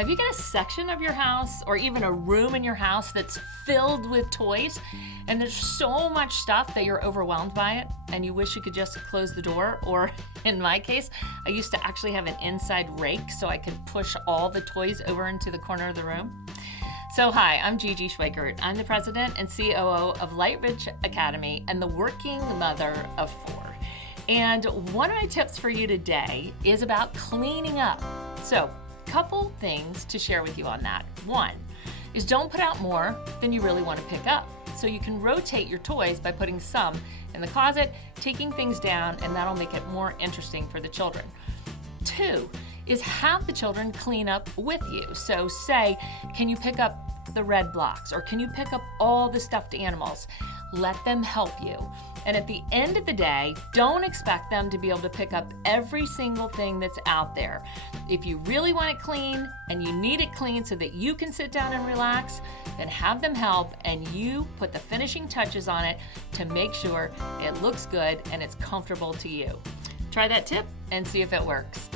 Have you got a section of your house or even a room in your house that's filled with toys and there's so much stuff that you're overwhelmed by it and you wish you could just close the door? Or in my case, I used to actually have an inside rake so I could push all the toys over into the corner of the room. So hi, I'm Gigi Schweikert. I'm the president and COO of Lightbridge Academy and the working mother of 4. And one of my tips for you today is about cleaning up. So, couple things to share with you on that. One is don't put out more than you really want to pick up. So you can rotate your toys by putting some in the closet, taking things down, and that'll make it more interesting for the children. 2 is have the children clean up with you. So say, can you pick up the red blocks or can you pick up all the stuffed animals? Let them help you. And at the end of the day, don't expect them to be able to pick up every single thing that's out there. If you really want it clean and you need it clean so that you can sit down and relax, then have them help and you put the finishing touches on it to make sure it looks good and it's comfortable to you. Try that tip and see if it works.